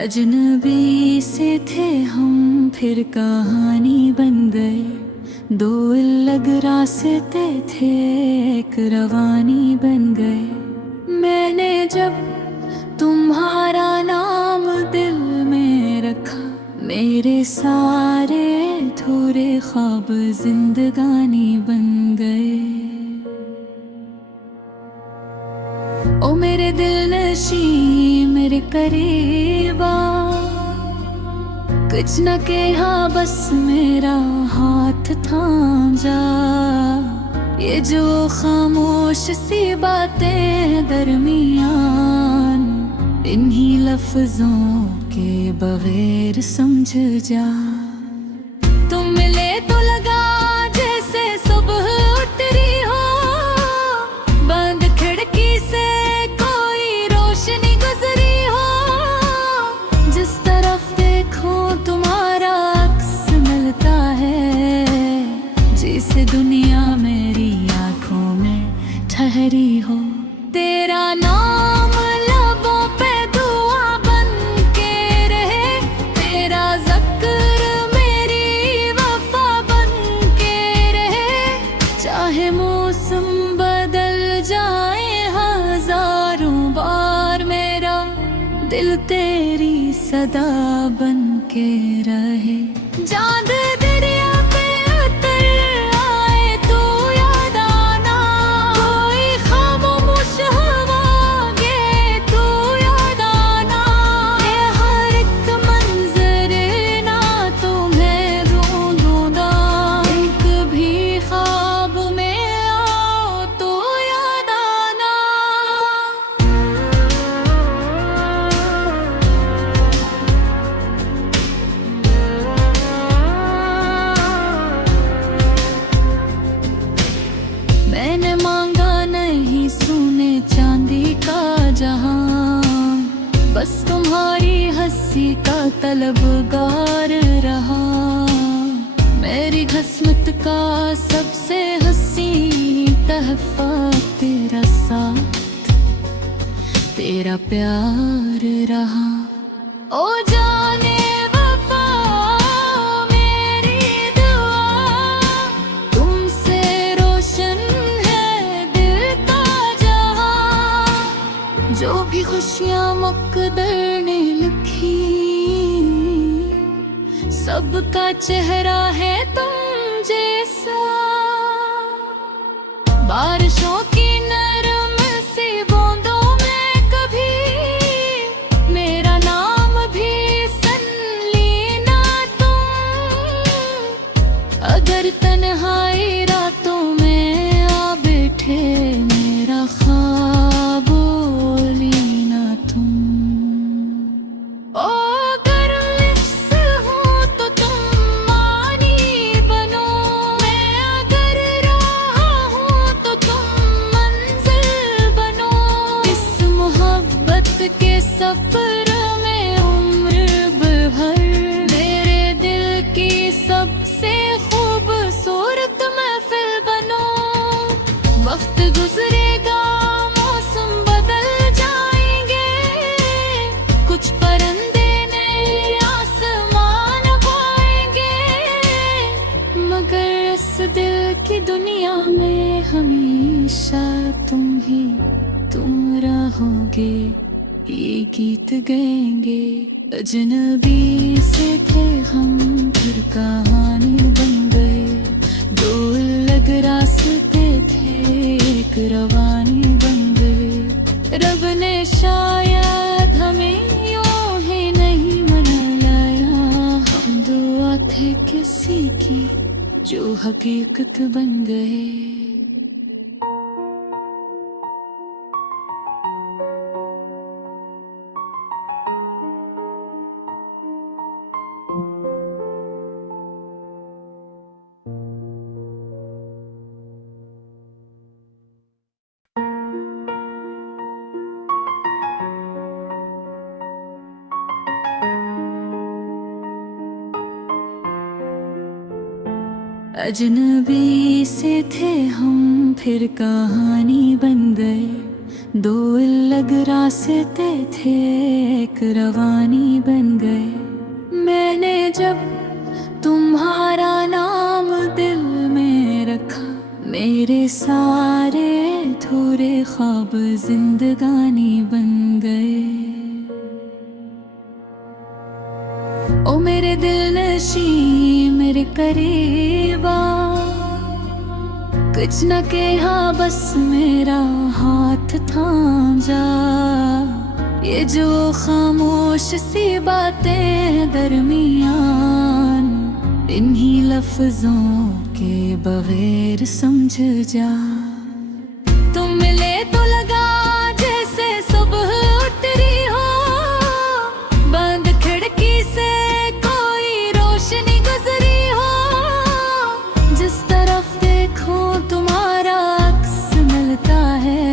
अजनबी से थे हम फिर कहानी बन गए। दो अलग रास्ते थे एक रवानी बन गए। मैंने जब तुम्हारा नाम दिल में रखा, मेरे सारे थोड़े ख्वाब जिंदगानी बन गए। ओ मेरे दिल नशी मेरे करीबा, कुछ न कहा बस मेरा हाथ थाम जा। ये जो खामोश सी बातें दरमियान, इन्हीं लफ्जों के बगैर समझ जा। तुम मिले तो लगा जैसे सुबह उतरी हो, बंद खिड़की से कोई रोशनी गुजरी हो। जिस तरफ देखो तुम्हारा अक्स मिलता है, जिसे दुनिया मेरी आंखों में ठहरी हो। तेरा नाम लबों पे दुआ बन के रहे, तेरा ज़िक्र मेरी वफा बन के रहे। चाहे मौसम बदल जाए हजारों बार, मेरा दिल तेरी सदा बन के रहे। चांद दरिया पे उतर आए तो याद आना, कोई खामोश हवागे तो याद आना। ये हर एक मंजर ना तुम्हें ढूंढूंगा, एक भी ख्वाब में आओ तो याद आना। मैंने मांगा नहीं सोने चांदी का जहां, बस तुम्हारी हंसी का तलबगार रहा। मेरी किस्मत का सबसे हंसी तहफा तेरा साथ, तेरा प्यार रहा। ओ जाने वफा मेरी दुआ, तुमसे रोशन है दिल का जहां। जो भी खुशियां मुक़द्दर ने लिखी, सबका चेहरा है तुम जैसा। बारिशों की नरम सी बूंदों में कभी मेरा नाम भी सन लेना तुम। अगर तन्हाई रातों में आ बैठे, मेरा ख्वाब लेना तुम। ओ अगर मिस हूँ तो तुम मानी बनो, मैं अगर राह हूँ तो तुम मंजिल बनो। इस मोहब्बत के सफर में उम्र भर, मेरे दिल की सबसे खूबसूरत महफिल बनो। वक्त गुजरेगा मौसम बदल जाएंगे, कुछ परिंदे नए आसमान पाएंगे। मगर इस दिल की दुनिया में हमेशा तुम रहोगे। ये गीत गाएंगे अजनबी से थे हम फिर कहानी बन गए। दो अलग रास्ते थे एक रवानी बन गए। रब ने शायद हमें यूं ही नहीं मनाया, हम दुआ थे किसी की जो हकीकत बन गए। अजनबी से थे हम फिर कहानी बन गए। दो अलग रास्ते थे, एक रवानी बन गए। मैंने जब तुम्हारा नाम दिल में रखा, मेरे सारे अधूरे ख्वाब जिंदगानी बन गए। ओ मेरे दिल नशी मेरे करीबा, कुछ न कहा बस मेरा हाथ थाम जा। ये जो खामोश सी बातें दरमियान, इन्हीं लफ्जों के बगैर समझ जा। तुम मिले तो लगा जैसे सुबह उतरी हो, बंद खिड़की से कोई रोशनी गुजरी हो। जिस तरफ देखो तुम्हारा अक्स मिलता है,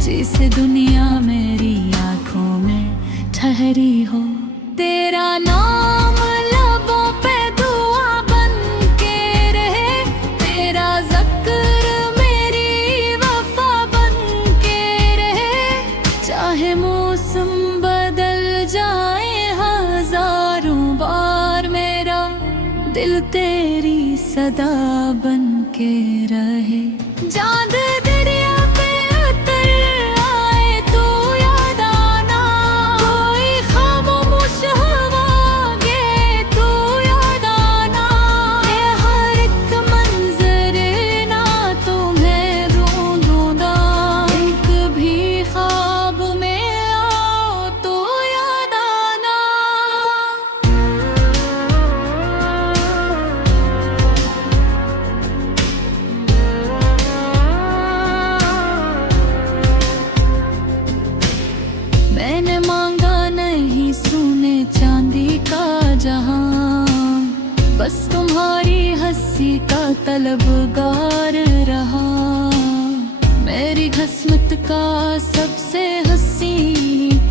जिसे दुनिया मेरी आंखों में ठहरी हो। तेरा नाम लबों पे दुआ बन के रहे, तेरा ज़िक्र मेरी वफा बन के रहे। चाहे मौसम बदल जाए हजारों बार, मेरा दिल तेरी सदा बन के रहे। चांद दरिया पे उतर आए तो याद आना, कोई खामोश हवा गे तो याद आना। ये हर एक मंजर ना तुम्हें ढूंढूंगा, एक भी ख्वाब में आओ तो याद आना। मैंने मांगा नहीं सोने चांदी का जहां, बस तुम्हारी हंसी का तलबगार रहा। मेरी किस्मत का सबसे हंसी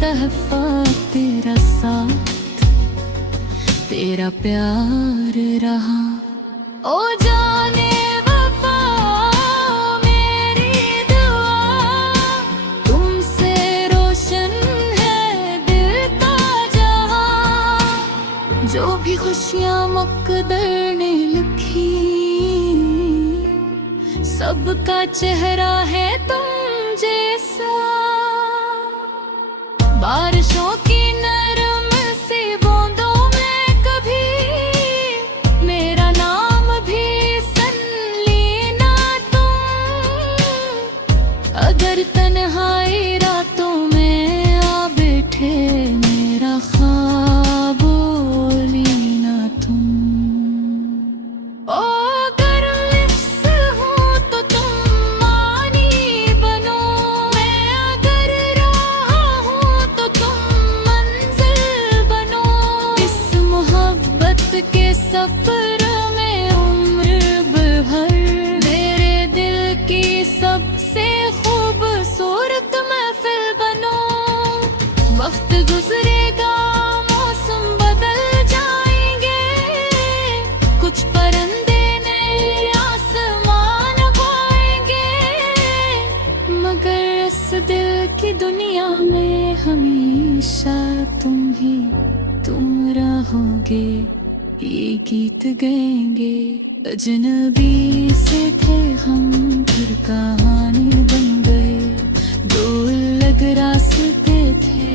तहफा तेरा साथ, तेरा प्यार रहा। ओ जाने वफा मेरी दुआ, तुमसे रोशन है दिल का जहां। जो भी खुशियां मुक़द्दर ने लिखी, सबका चेहरा है तुम जैसा। बारिशों की नरम सी बूंदों में कभी मेरा नाम भी सन लेना तुम। अगर तन्हाई रातों में आ बैठे, मेरा ख्वाब लेना तुम। ओ अगर मिस हूँ तो तुम मानी बनो, मैं अगर राह हूँ तो तुम मंजिल बनो। इस मोहब्बत के सफर में उम्र भर, मेरे दिल की सबसे खूबसूरत महफिल बनो। वक्त गुजरेगा मौसम बदल जाएंगे, कुछ परिंदे नए आसमान पाएंगे, मगर इस दिल की दुनिया में हमेशा तुम रहोगे। ये गीत गाएंगे अजनबी से थे हम, फिर कहानी बन गए। दो अलग रास्ते थे,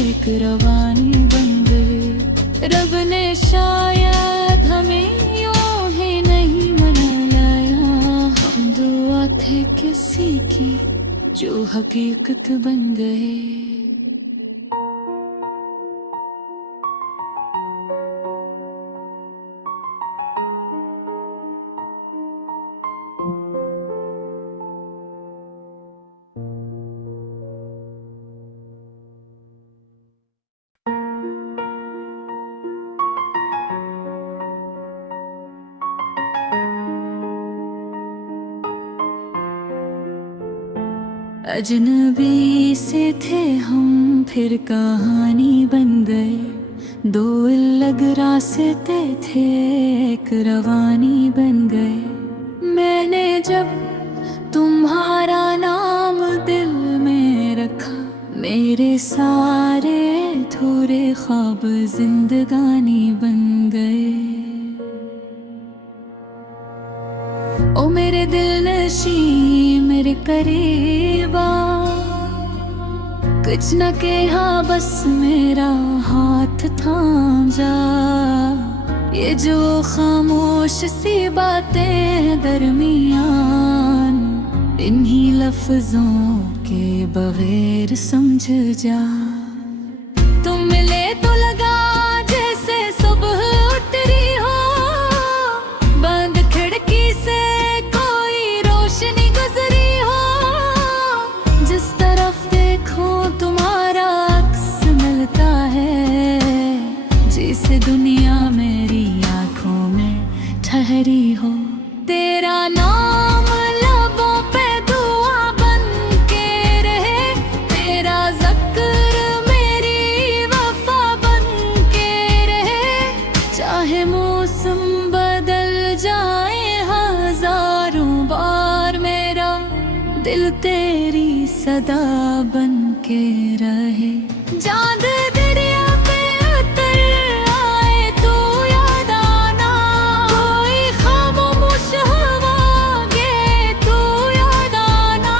एक रवानी बन गए। रब ने शायद हमें यूं ही नहीं मनाया, हम दुआ थे किसी की जो हकीकत बन गए। अजनबी से थे हम, फिर कहानी बन गए। दो अलग रास्ते थे, एक रवानी बन गए। मैंने जब तुम्हारा नाम दिल मेरे सारे थोड़े ख्वाब जिंदगानी बन गए। ओ मेरे दिल नशी मेरे करीबा, कुछ न कहा बस मेरा हाथ थाम जा। ये जो खामोश सी बातें दरमियान, इन्हीं लफ्जों के बगैर समझ जा। तुम मिले तो लगा जैसे सुबह उतरी हो, बंद खिड़की से कोई रोशनी गुजरी हो। जिस तरफ देखो तुम्हारा अक्स मिलता है, जिसे दुनिया मेरी आंखों में ठहरी हो। तेरा नाम लबों पे दुआ बन के रहे, तेरा ज़िक्र मेरी वफा बन के रहे। चाहे मौसम बदल जाए हजारों बार, मेरा दिल तेरी सदा बन के रहे। चांद दरिया पे उतर आए तो याद आना, कोई खामोश हवा गे तो याद आना।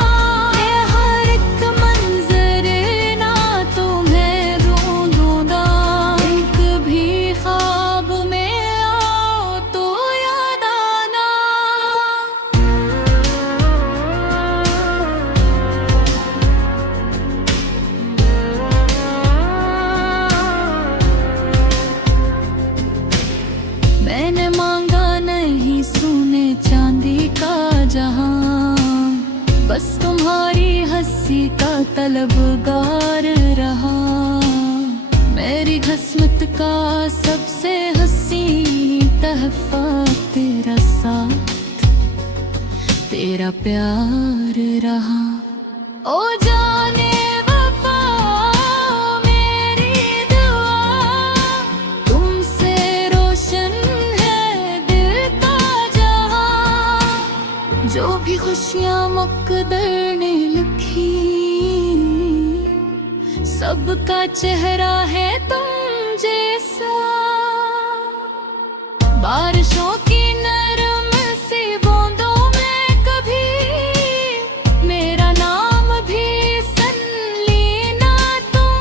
ये हर एक मंजर ना तुम्हें ढूंढूंगा, एक भी ख्वाब में आओ तो याद आना। मैंने मांगा नहीं सोने चांदी का जहां, बस तुम्हारी हंसी का तलबगार रहा। मेरी किस्मत का सबसे हंसी तहफा तेरा साथ, तेरा प्यार रहा। ओ जाने वफा मेरी दुआ, तुमसे रोशन है दिल का जहां। जो भी खुशियां मुकद्दर ने लिखी, सबका चेहरा है तुम जैसा। बारिशों की नरम सी बूंदों में कभी मेरा नाम भी सन लेना तुम।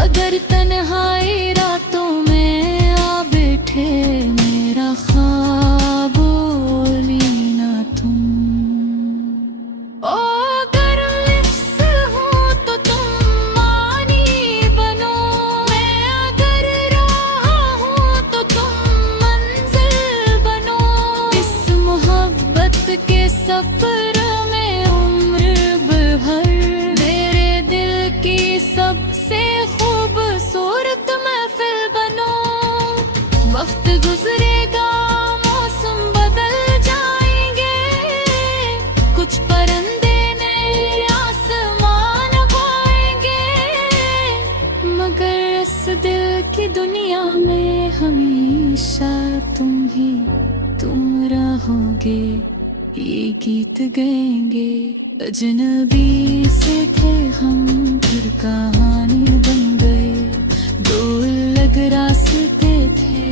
अगर तन्हाई रातों में आ बैठे, मेरा ख्वाब लेना तुम। ओ अगर लिफ्ट हूँ तो तुम मानी बनो, मैं अगर राह हूँ तो तुम मंजिल बनो। इस मोहब्बत के सफर में उम्र भर, मेरे दिल की सबसे खूबसूरत महफिल बनो। वक्त गुजरेगा मौसम बदल जाएंगे, कुछ परिंदे नए आसमान पाएंगे, मगर इस दिल की दुनिया में हमेशा तुम रहोगे। ये गीत गाएंगे अजनबी से थे हम, फिर कहानी बन गए। दो अलग रास्ते थे,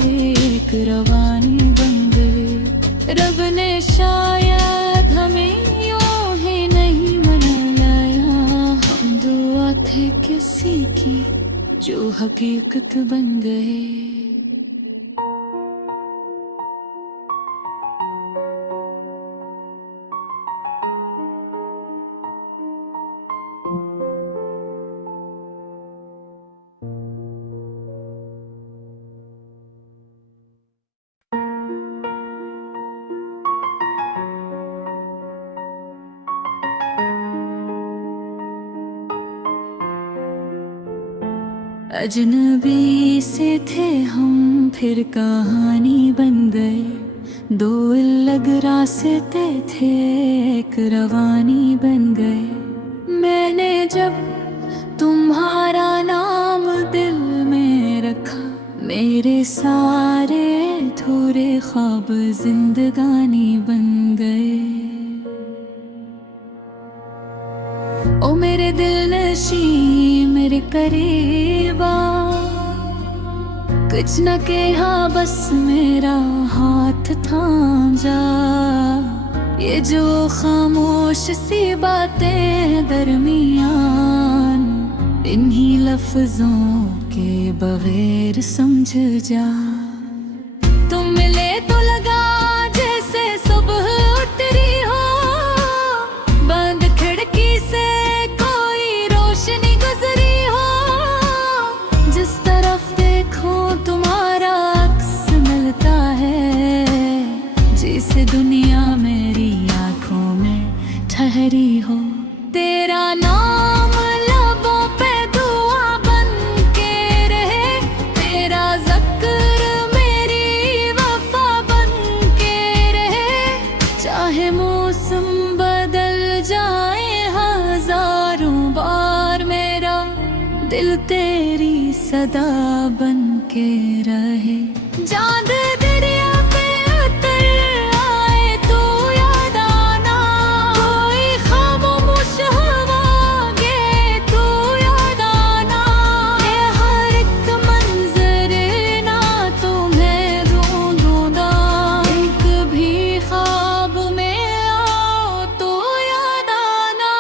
एक रवानी बन गए। रब ने शायद हमें यूं ही नहीं बनाया, हम दुआ थे किसी की जो हकीकत बन गए। अजनबी से थे हम, फिर कहानी बन गए। दो अलग रास्ते थे, एक रवानी बन गए। मैंने जब तुम्हारा नाम दिल में रखा, मेरे सारे थोड़े ख्वाब जिंदगानी बन गए। ओ मेरे दिल नशी मेरे करीबा, कुछ न कहा बस मेरा हाथ थाम जा। ये जो खामोश सी बातें दरमियान, इन्हीं लफ्जों के बगैर समझ जा। तुम मिले तो लगा जैसे सुबह उतरी हो, बंद खिड़की से कोई रोशनी गुजरी हो। जिस तरफ देखो तुम्हारा अक्स मिलता है, जिसे दुनिया मेरी आंखों में ठहरी हो। तेरा नाम लबों पे दुआ बन के रहे, तेरा ज़िक्र मेरी वफा बन के रहे। चाहे मौसम बदल जाए हजारों बार, मेरा दिल तेरी सदा बन के रहे। चांद दरिया पे उतर आए तो याद आना, कोई खामोश हवा गे तो याद आना। ये हर एक मंजर ना तुम्हें ढूंढूंगा, एक भी ख्वाब में आओ तो याद आना।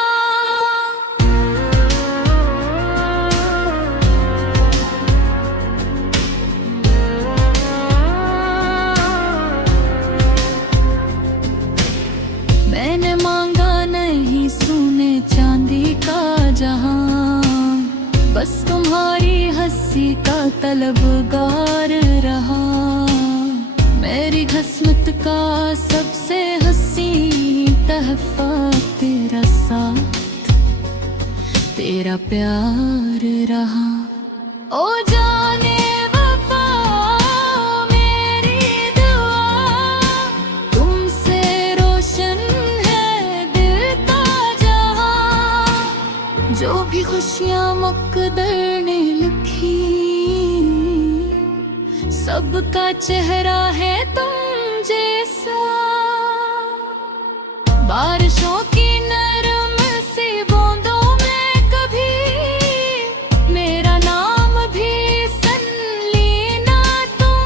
मैंने मांगा नहीं सोने चांदी का जहां, बस तुम्हारी हंसी का तलबगार रहा। मेरी किस्मत का सबसे हंसी तहफा तेरा साथ, तेरा प्यार रहा। ओ जाने वफा मेरी दुआ, तुमसे रोशन है दिल का जहां। जो भी खुशियां मुकद्दर ने लिखी, सबका चेहरा है तुम जैसा। बारिशों की नरम सी बूंदों में कभी मेरा नाम भी सन लेना तुम।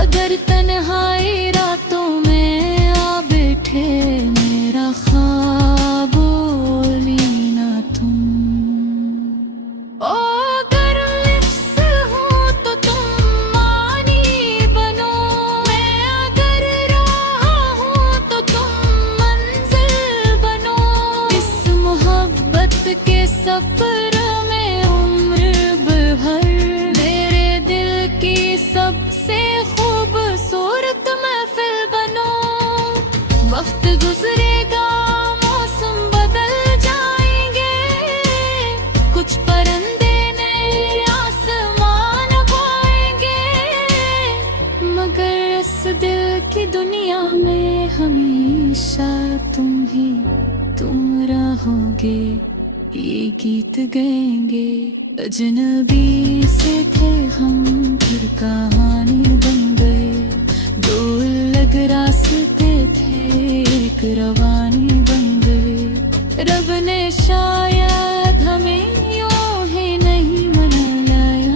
अगर तन्हाई रातों में आ बैठे, मेरा ख्वाब लेना तुम। ओ अगर मिस हूँ तो तुम मानी बनो, मैं अगर राह हूँ तो तुम मंजिल बनो। इस मोहब्बत के सफर में उम्र भर मेरे दिल की सबसे खूबसूरत महफिल बनो। वक्त गुजरेगा मौसम बदल जाएंगे, कुछ परिंदे नए आसमान पाएंगे, मगर इस दिल की दुनिया में हमेशा तुम रहोगे। ये गीत गाएंगे अजनबी से थे हम, फिर कहानी बन गए। दो अलग रास्ते थे, एक रवानी बन गए। रब ने शायद हमें यूं ही नहीं मनाया,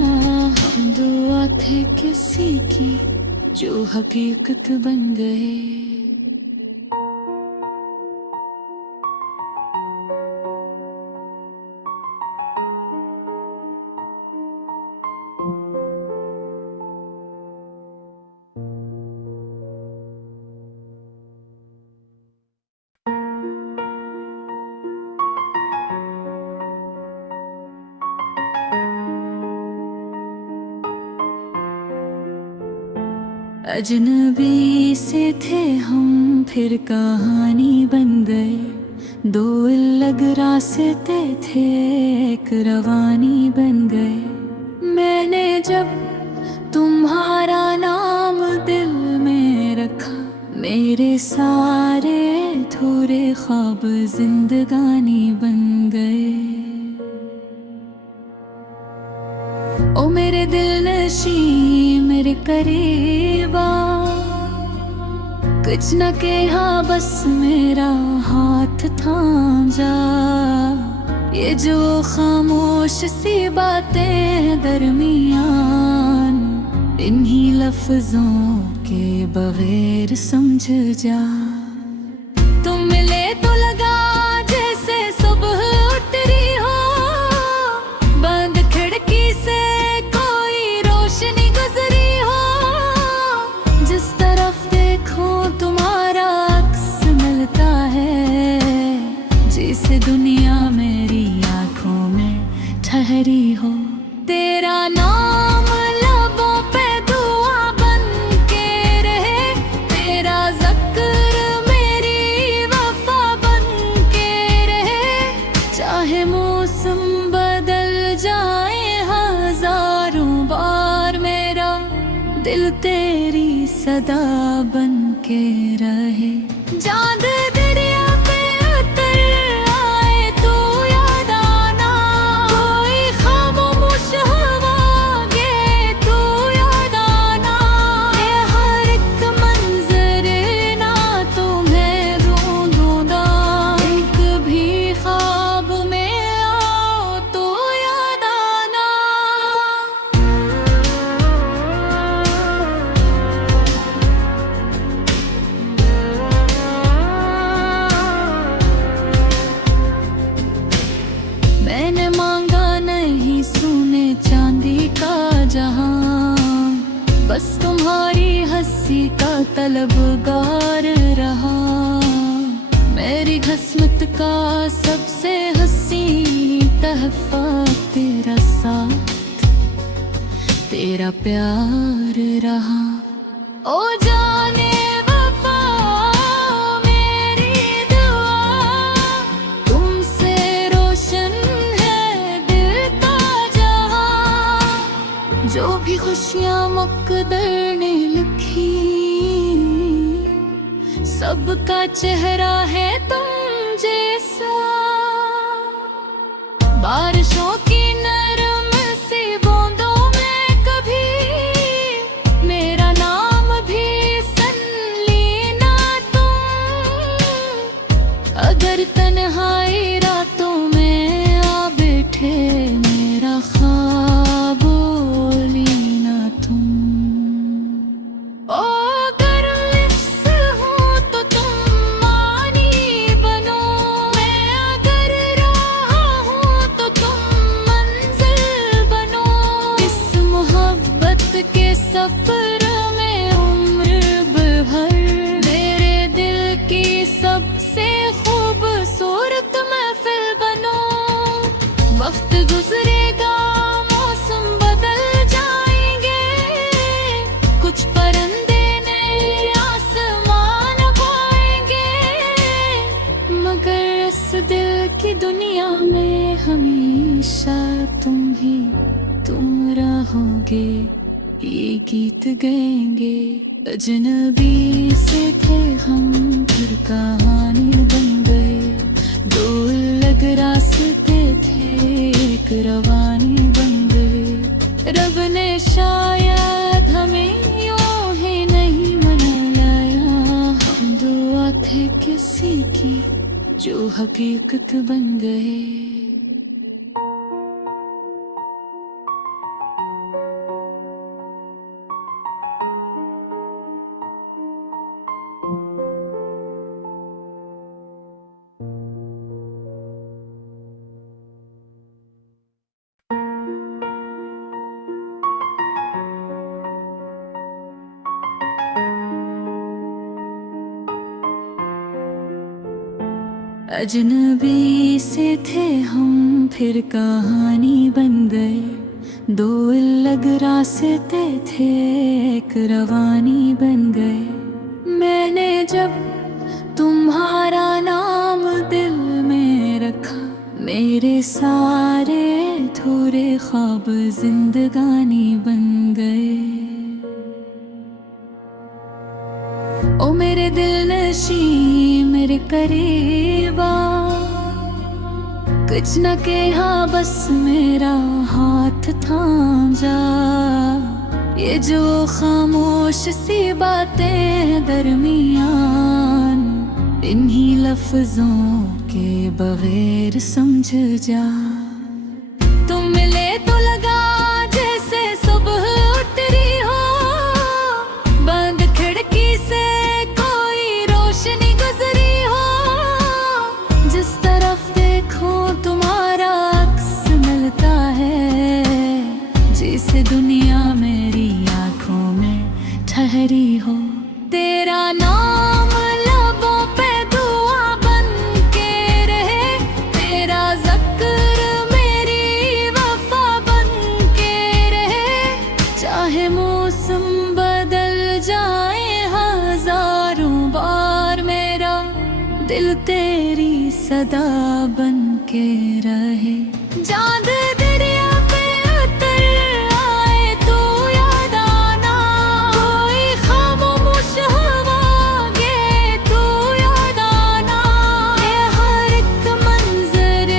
हम दुआ थे किसी की जो हकीकत बन गए। अजनबी से थे हम, फिर कहानी बन गए। दो अलग रास्ते थे, एक रवानी बन गए। मैंने जब तुम्हारा नाम दिल में रखा, मेरे सारे थोड़े ख्वाब जिंदगानी बन गए। ओ मेरे दिल नशी मेरे करीबा, कुछ न कहा बस मेरा हाथ थाम जा। ये जो खामोश सी बातें दरमियान, इन्हीं लफ्जों के बगैर समझ जा। तुम मिले तो लगा जैसे सुबह उतरी हो, बंद खिड़की से कोई रोशनी गुजरी हो। जिस तरफ देखो तुम्हारा अक्स मिलता है, जिसे दुनिया मेरी आंखों में ठहरी हो। तेरा नाम लबों पे दुआ बन के रहे, तेरा ज़िक्र मेरी वफा बन के रहे। चाहे मौसम बदल जाए हजारों बार, मेरा दिल तेरी सदा बन के रहे। चांद दरिया पे उतर आए तो याद आना, कोई खामोश हवा गे तो याद आना। ये हर एक मंजर ना तुम्हें ढूंढूंगा, एक भी ख्वाब में आओ तो याद आना। मैंने मांगा नहीं सोने चांदी का जहां, बस तुम्हारी हंसी का तलबगार रहा। मेरी किस्मत का सबसे हंसी तहफा तेरा साथ, तेरा प्यार रहा। ओ जाने वफा मेरी दुआ, तुमसे रोशन है दिल का जहां। जो भी खुशियां मुक़द्दर ने लिखी, सबका चेहरा है तुम जैसा। बारिशों की नरम सी बूंदों में कभी मेरा नाम भी सन लेना तुम। अगर तन्हाई रातों में आ बैठे, मेरा ख्वाब लेना तुम। ओ अगर मिस हूँ तो तुम मानी बनो, मैं अगर राह हूँ तो तुम मंजिल बनो। इस मोहब्बत के सफर में उम्र भर मेरे दिल की सबसे खूबसूरत महफिल बनो। वक्त गुजरेगा मौसम बदल जाएंगे, कुछ परिंदे नए आसमान पाएंगे, मगर इस दिल की दुनिया में हमेशा तुम रहोगे। ये गीत गाएंगे अजनबी से थे हम, फिर कहानी बन गए। दो अलग रास्ते थे, एक रवानी बन गए। रब ने शायद हमें यूं ही नहीं मनाया, हम दुआ थे किसी की जो हकीकत बन गए। अजनबी से थे हम, फिर कहानी बन गए। दो अलग रास्ते थे, एक रवानी बन गए। मैंने जब तुम्हारा नाम दिल में रखा, मेरे सारे अधूरे ख्वाब जिंदगानी बन गए। ओ मेरे दिल नशी मेरे करीबा, कुछ न कहा बस मेरा हाथ थाम जा। ये जो खामोश सी बातें दरमियान, इन्हीं लफ्जों के बगैर समझ जा। तुम मिले तो लगा जैसे सुबह उतरी हो, बंद खिड़की से कोई रोशनी गुजरी हो। जिस तरफ देखो तुम्हारा अक्स मिलता है, जिसे दुनिया मेरी आंखों में ठहरी हो। तेरा नाम लबों पे दुआ बन के रहे, तेरा ज़िक्र मेरी वफा बन के रहे। चाहे मौसम बदल जाए हजारों बार, मेरा दिल तेरी सदा बन के रहे। चांद दरिया पे उतर आए तो याद आना, कोई खामोश हवा गे तो याद आना। ये हर एक मंजर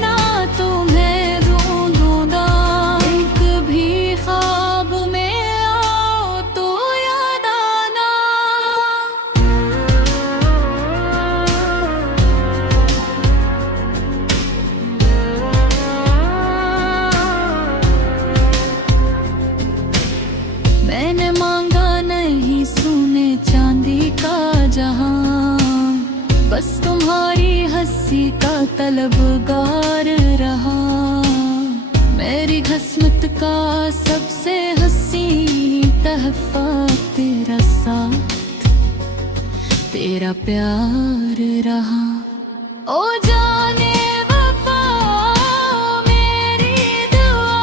ना तुम्हें ढूंढूंगा, एक भी ख्वाब में आओ तो याद आना। मैंने मांगा नहीं सोने चांदी का जहां, बस तुम्हारी हंसी का तलबगार रहा। मेरी किस्मत का सबसे हंसी तहफा तेरा साथ, तेरा प्यार रहा। ओ जाने वफा मेरी दुआ,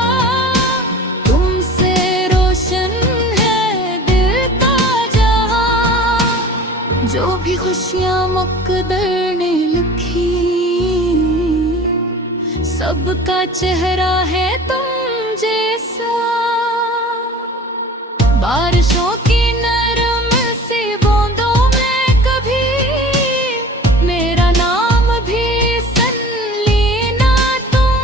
तुमसे रोशन है दिल का जहां। जो भी खुशियां मुक़द्दर ने लिखी, सबका चेहरा है तुम जैसा। बारिशों की नरम सी बूंदों में कभी मेरा नाम भी सन लेना तुम।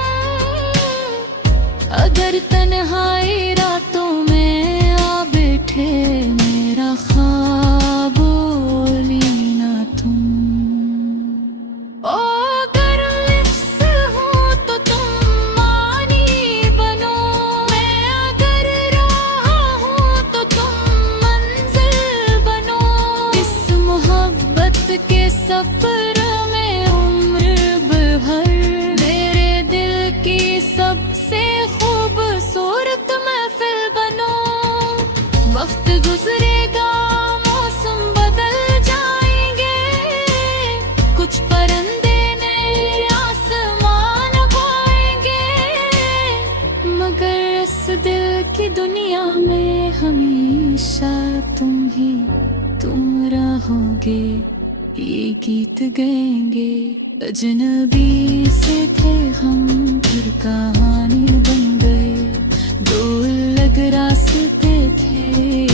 अगर तन्हाई रातों में आ बैठे, मेरा ख्वाब लेना तुम। ओ अगर मिस हूँ तो तुम मानी बनो, मैं अगर राह हूँ तो तुम मंजिल बनो। इस मोहब्बत के सफर में उम्र भर, मेरे दिल की सबसे खूबसूरत महफिल बनो। वक्त गुजरेगा मौसम बदल जाएंगे, कुछ परंदे नए आसमान पाएंगे, मगर इस दिल की दुनिया में हमेशा तुम रहोगे। ये गीत गाएंगे अजनबी से थे हम, फिर कहानी बन गए। दो अलग रास्ते थे,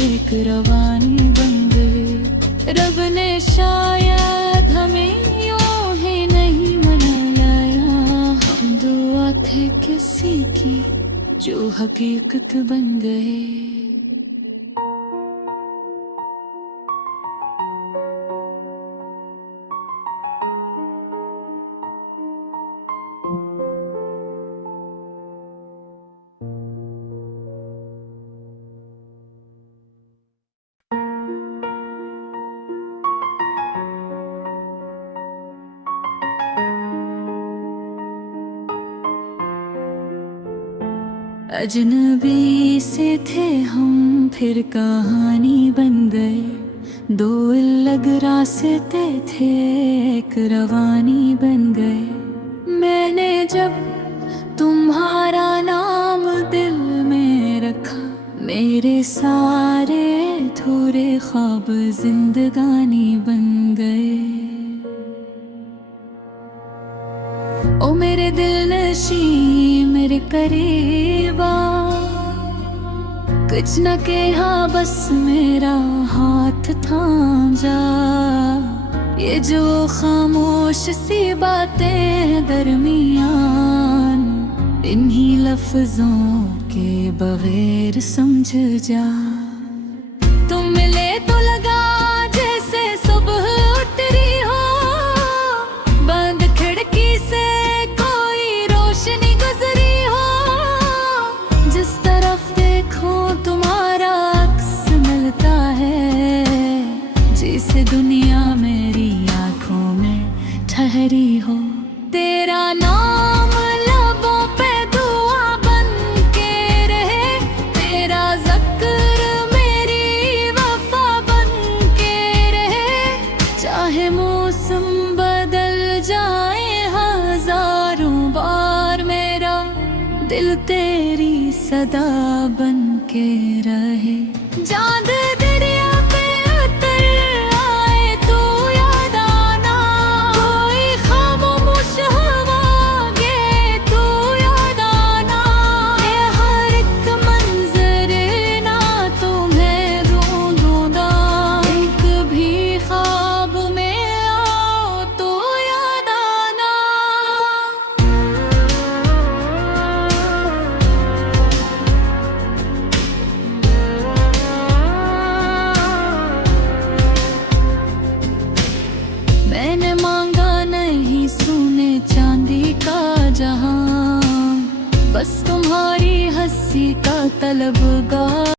एक रवानी बन गए। रब ने शायद हमें यूं ही नहीं मनाया, हम दुआ थे किसी की जो हकीकत बन गए। अजनबी से थे हम, फिर कहानी बन गए। दो अलग रास्ते थे, एक रवानी बन गए। मैंने जब तुम्हारा नाम दिल में रखा, मेरे सारे अधूरे ख्वाब जिंदगानी बन गए। ओ मेरे दिल नशी मेरे करीबा, कुछ न कहा बस मेरा हाथ थाम जा। ये जो खामोश सी बातें दरमियान, इन्हीं लफ्जों के बगैर समझ जा। तुम मिले तो लगा जैसे सुबह उतरी हो, सदा बन के रहे। चांद दरिया पे उतर आए तो याद आना, कोई खामोश हवा गे तो याद आना। ये हर एक मंजर ना तुम्हें ढूंढूंगा, एक भी ख्वाब में आओ तो याद आना। मैंने मांगा नहीं सोने चांदी का जहां, बस तुम्हारी हंसी का तलबगार।